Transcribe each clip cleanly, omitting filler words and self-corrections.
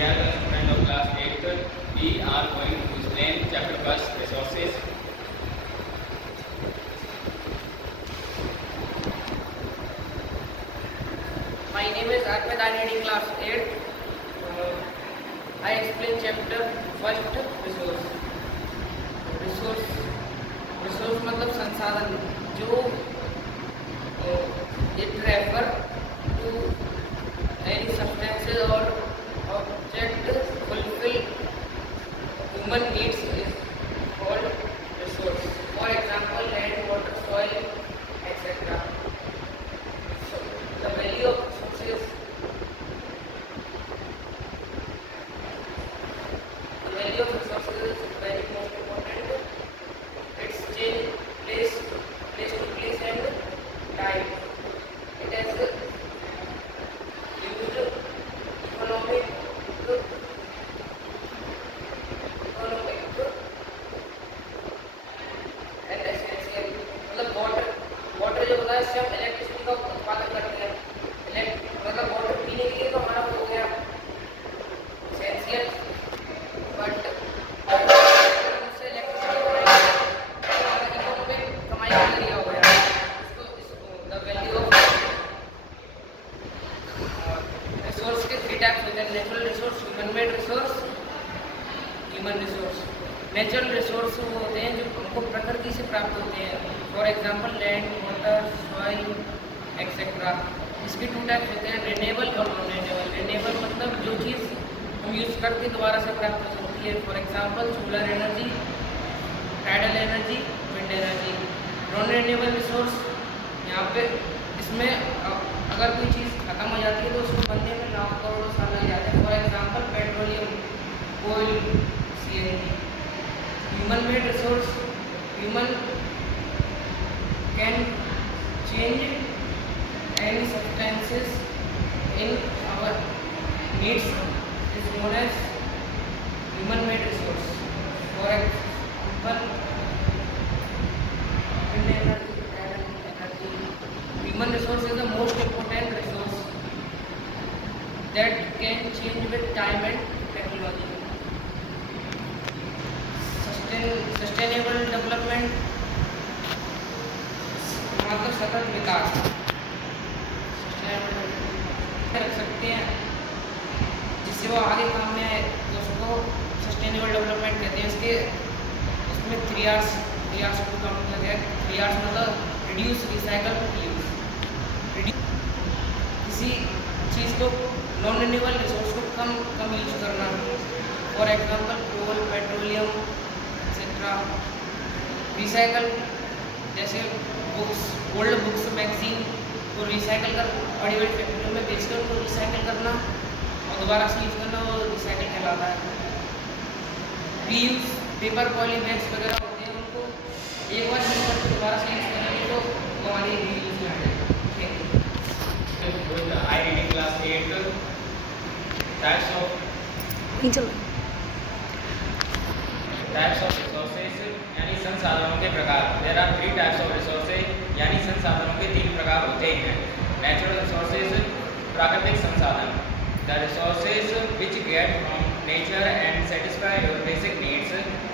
Dear student of class 8th, we are going to explain chapter first resources. My name is Ahmed. I am reading class 8. I explain chapter first resource. Resource मतलब संसाधन जो it refer to any substances or object fulfill human needs is called resource. For example, land, water, soil, etc. So, the value of resources. The value of resources is very most important. It's change place to place and time. It has used economic and essential. मतलब water जो होता है इससे हम electricity का उत्पादन करते हैं. मतलब वाटर पीने के लिए तो हमारा हो गया एसेंशियल, बट उससे इलेक्ट्रिसिटी बनाएंगे तो हमारा इकोनॉमिक कमाई का जरिया हो गया. इसको द वैल्यू ऑफ रिसोर्स के 3 टाइप्स होते हैं: natural resource, human made resource, human resource. Natural resource वो होते हैं जो हमको प्रकृति से प्राप्त होते हैं. For example land, water, soil etcetera. इसके 2 टाइप्स होते हैं: रिन्यूएबल और नॉन रिन्यूएबल. रिन्यूएबल मतलब जो चीज़ हम यूज़ करके दोबारा से प्राप्त हो सकती है. For example solar energy, tidal energy, wind energy. Non renewable resource यहाँ पे इसमें अगर कोई चीज़ खत्म हो जाती है तो उसको बनने में लाखों करोड़ों साल लग जाते हैं. For example petroleum, oil, CNG. Human made resource. Human can change any substances in our needs is known as human made resource. For example, wind energy, energy. Human resource is the most important resource that can change with time and technology. Sustainable development मतलब सतत विकास. रख सकते हैं जिससे वो आगे काम में आए तो उसको सस्टेनेबल डेवलपमेंट कहते हैं. उसमें 3 R's को काम किया गया. 3 R's मतलब रिड्यूस, रिसाइकल, रीयूज. किसी चीज़ को नॉन रिन्यूएबल रिसोर्स को कम यूज करना. For example coal, petroleum etcetera. Recycle जैसे बुक्स, ओल्ड बुक्स, मैगजीन को रिसाइकल कर बड़ी बड़ी फैक्ट्रियों में बेचकर उनको रिसाइकल करना और दोबारा से यूज़ करना, वो रिसाइकल कहलाता है. रीयूज, पेपर, पॉली बैग्स वगैरह होते हैं, उनको एक बार यूज करके दोबारा से यूज़ करेंगे तो वो हमारी रीयूज में आ जाएगा. Good. I reading class 8th. Types of resources यानी संसाधनों के प्रकार. There are 3 types of resources यानी संसाधनों के 3 प्रकार होते हैं. Natural resources, प्राकृतिक संसाधन. The resources which get from nature and satisfy your basic needs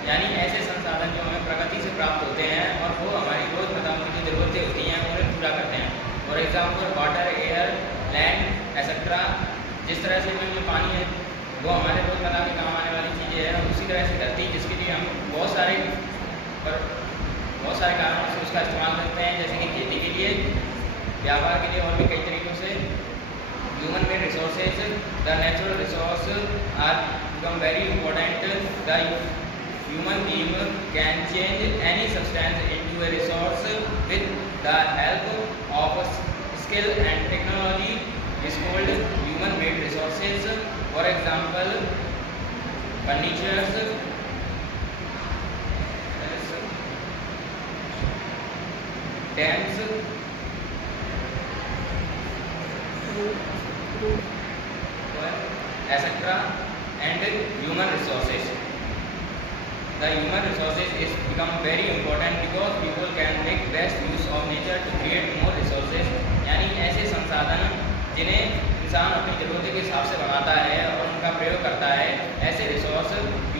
यानी ऐसे संसाधन जो हमें प्रकृति से प्राप्त होते हैं और वो हमारी रोजमर्रा की ज़रूरतें होती हैं उन्हें पूरा करते हैं. For example water, air, land etcetera. जिस तरह से जो पानी है वो हमारे रोजमर्रा के काम आने वाली चीज़ें हैं, उसी तरह से धरती जिसके लिए हम बहुत सारे कारणों से उसका इस्तेमाल करते हैं, जैसे कि खेती के लिए, व्यापार के लिए और भी कई तरीक़ों से. Human made resources. The natural resource are become very important. The human being can change any substance into a resource with the help of skill and technology is called human made resources. For example, furnitures, dams, etc. and human resources. The human resources is become very important because people can make best use of nature to create more resources. यानी ऐसे संसाधन जिन्हें इंसान अपनी ज़रूरत के हिसाब से बनाता है और उनका प्रयोग करता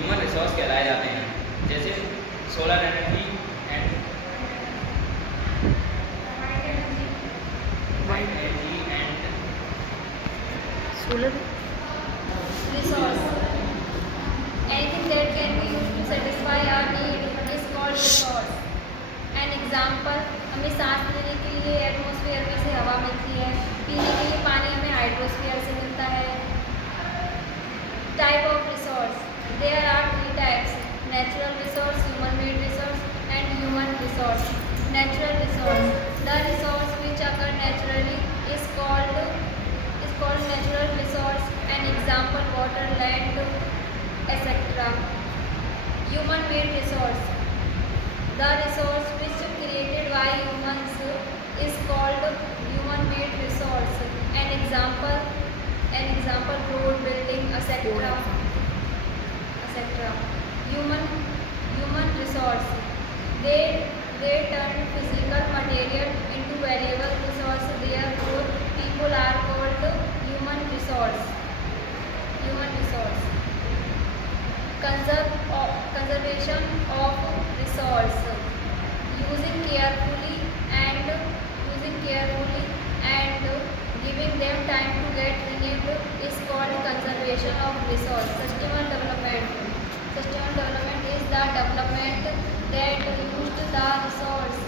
ह्यूमन रिसोर्स कहलाए जाते हैं, जैसे solar energy and white energy and solar Resource. Anything that can be used to satisfy our need is called resource. An example, हमें सांस लेने के लिए एटमॉस्फेयर में से हवा मिलती है, पीने के लिए पानी हमें हाइड्रोस्फीयर से मिलता है. Type of resource. There are three types: natural resource, human-made resource, and human resource. Natural resource. The resource which occur naturally is called natural resource. An example: water, land, etc. Human-made resource. The resource which created by humans is called human-made resource. An example: road, building, etc. Human resource. They turn physical material into valuable resource. Therefore, people are called human resource. Conservation of resource. Using carefully and giving them time to get renewed is called conservation of resource. Sustainable development is the development that used the resource